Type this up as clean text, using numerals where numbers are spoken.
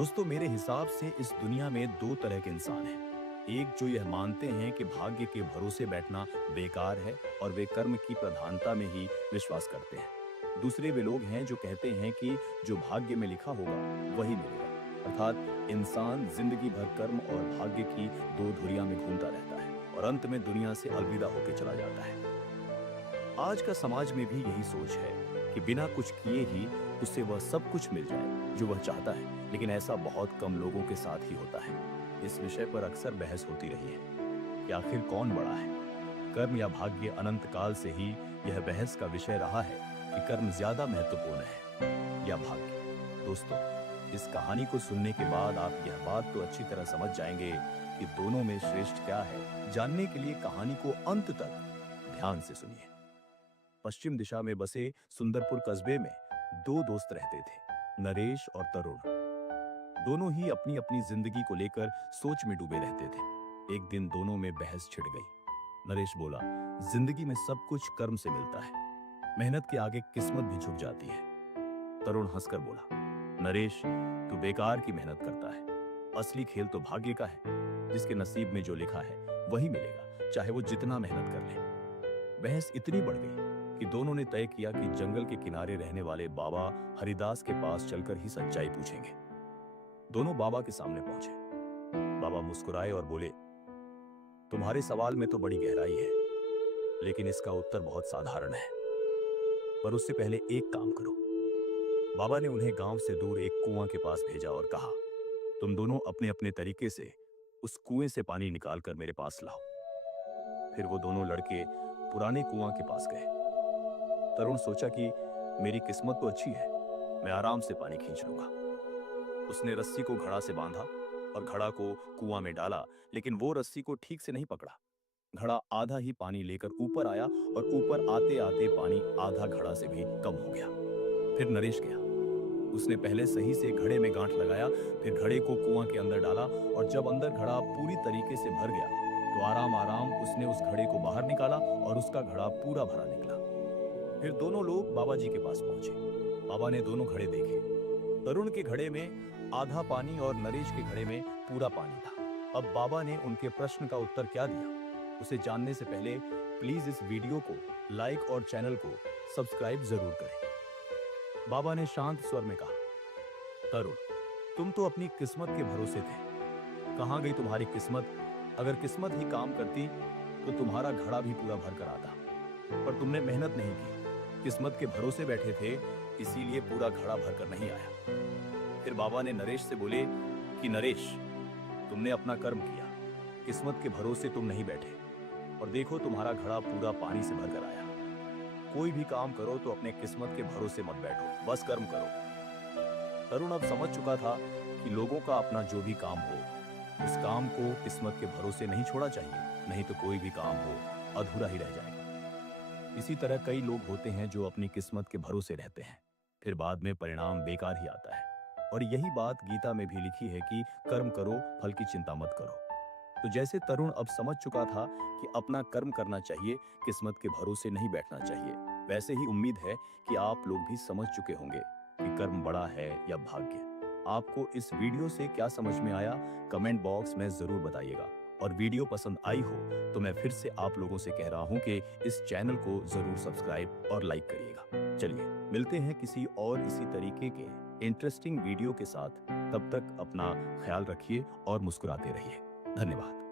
दोस्तों, मेरे हिसाब से इस दुनिया में दो तरह के इंसान हैं। एक जो यह मानते हैं कि भाग्य के भरोसे बैठना बेकार है और वे कर्म की प्रधानता में ही विश्वास करते हैं। दूसरे वे लोग हैं जो कहते हैं कि जो भाग्य में लिखा होगा वही मिलेगा। अर्थात इंसान जिंदगी भर कर्म और भाग्य की दो धुरियां में घूमता रहता है और अंत में दुनिया से अलविदा होकर चला जाता है। आज का समाज में भी यही सोच है कि बिना कुछ किए ही उसे वह सब कुछ मिल जाए जो वह चाहता है, लेकिन ऐसा बहुत कम लोगों के साथ ही होता है। इस विषय पर अक्सर बहस होती रही है कि आखिर कौन बड़ा है, कर्म या भाग्य। अनंत काल से ही यह बहस का विषय रहा है कि कर्म ज्यादा महत्वपूर्ण है या भाग्य। दोस्तों, इस कहानी को सुनने के बाद आप यह बात तो अच्छी तरह समझ जाएंगे कि दोनों में श्रेष्ठ क्या है। जानने के लिए कहानी को अंत तक ध्यान से सुनिए। पश्चिम दिशा में बसे सुंदरपुर कस्बे में दो दोस्त रहते थे, नरेश और तरुण। दोनों ही अपनी अपनी जिंदगी को लेकर सोच में डूबे रहते थे। एक दिन दोनों में बहस छिड़ गई। नरेश बोला, जिंदगी में सब कुछ कर्म से मिलता है, मेहनत के आगे किस्मत भी झुक जाती है। तरुण हंसकर बोला, नरेश, तू बेकार की मेहनत करता है। असली खेल तो भाग्य का है। जिसके नसीब में जो लिखा है वही मिलेगा, चाहे वो जितना मेहनत कर ले। बहस इतनी बढ़ गई कि दोनों ने तय किया कि जंगल के किनारे रहने वाले बाबा हरिदास के पास चलकर ही सच्चाई पूछेंगे। दोनों बाबा के सामने पहुंचे। बाबा मुस्कुराए और बोले, तुम्हारे सवाल में तो बड़ी गहराई है, लेकिन इसका उत्तर बहुत साधारण है। पर उससे पहले एक काम करो। बाबा ने उन्हें गांव से दूर एक कुआं के पास भेजा और कहा, तुम दोनों अपने अपने तरीके से उस कुएं से पानी निकालकर मेरे पास लाओ। फिर वो दोनों लड़के पुराने कुआं के पास गए। तरुण सोचा कि मेरी किस्मत तो अच्छी है, मैं आराम से पानी खींच लूंगा। उसने रस्सी को घड़ा से बांधा और घड़ा को कुआं में डाला, लेकिन वो रस्सी को ठीक से नहीं पकड़ा। घड़ा आधा ही पानी लेकर ऊपर आया और ऊपर आते आते पानी आधा घड़ा से भी कम हो गया। फिर नरेश गया। उसने पहले सही से घड़े में गांठ लगाया, फिर घड़े को कुआं के अंदर डाला और जब अंदर घड़ा पूरी तरीके से भर गया तो आराम आराम उसने उस घड़े को बाहर निकाला और उसका घड़ा पूरा भरा निकला। फिर दोनों लोग बाबा जी के पास पहुंचे। बाबा ने दोनों घड़े देखे। तरुण के घड़े में आधा पानी और नरेश के घड़े में पूरा पानी था। अब बाबा ने उनके प्रश्न का उत्तर क्या दिया, उसे जानने से पहले प्लीज इस वीडियो को लाइक और चैनल को सब्सक्राइब जरूर करें। बाबा ने शांत स्वर में कहा, तरुण, तुम तो अपनी किस्मत के भरोसे थे। कहां गई तुम्हारी किस्मत? अगर किस्मत ही काम करती तो तुम्हारा घड़ा भी पूरा भर कर आता, पर तुमने मेहनत नहीं की, किस्मत के भरोसे बैठे थे, इसीलिए पूरा घड़ा भरकर नहीं आया। फिर बाबा ने नरेश से बोले कि नरेश, तुमने अपना कर्म किया, किस्मत के भरोसे तुम नहीं बैठे, और देखो तुम्हारा घड़ा पूरा पानी से भरकर आया। कोई भी काम करो तो अपने किस्मत के भरोसे मत बैठो, बस कर्म करो। तरुण अब समझ चुका था कि लोगों का अपना जो भी काम हो, उस काम को किस्मत के भरोसे नहीं छोड़ा चाहिए, नहीं तो कोई भी काम हो अधूरा ही रह जाएगा। इसी तरह कई लोग होते हैं जो अपनी किस्मत के भरोसे रहते हैं, फिर बाद में परिणाम बेकार ही आता है। और यही बात गीता में भी लिखी है कि कर्म करो, फल की चिंता मत करो। तो जैसे तरुण अब समझ चुका था कि अपना कर्म करना चाहिए, किस्मत के भरोसे नहीं बैठना चाहिए, वैसे ही उम्मीद है कि आप लोग भी समझ चुके होंगे कि कर्म बड़ा है या भाग्य। आपको इस वीडियो से क्या समझ में आया, कमेंट बॉक्स में जरूर बताइएगा। और वीडियो पसंद आई हो तो मैं फिर से आप लोगों से कह रहा हूं कि इस चैनल को जरूर सब्सक्राइब और लाइक करिएगा। चलिए मिलते हैं किसी और इसी तरीके के इंटरेस्टिंग वीडियो के साथ। तब तक अपना ख्याल रखिए और मुस्कुराते रहिए। धन्यवाद।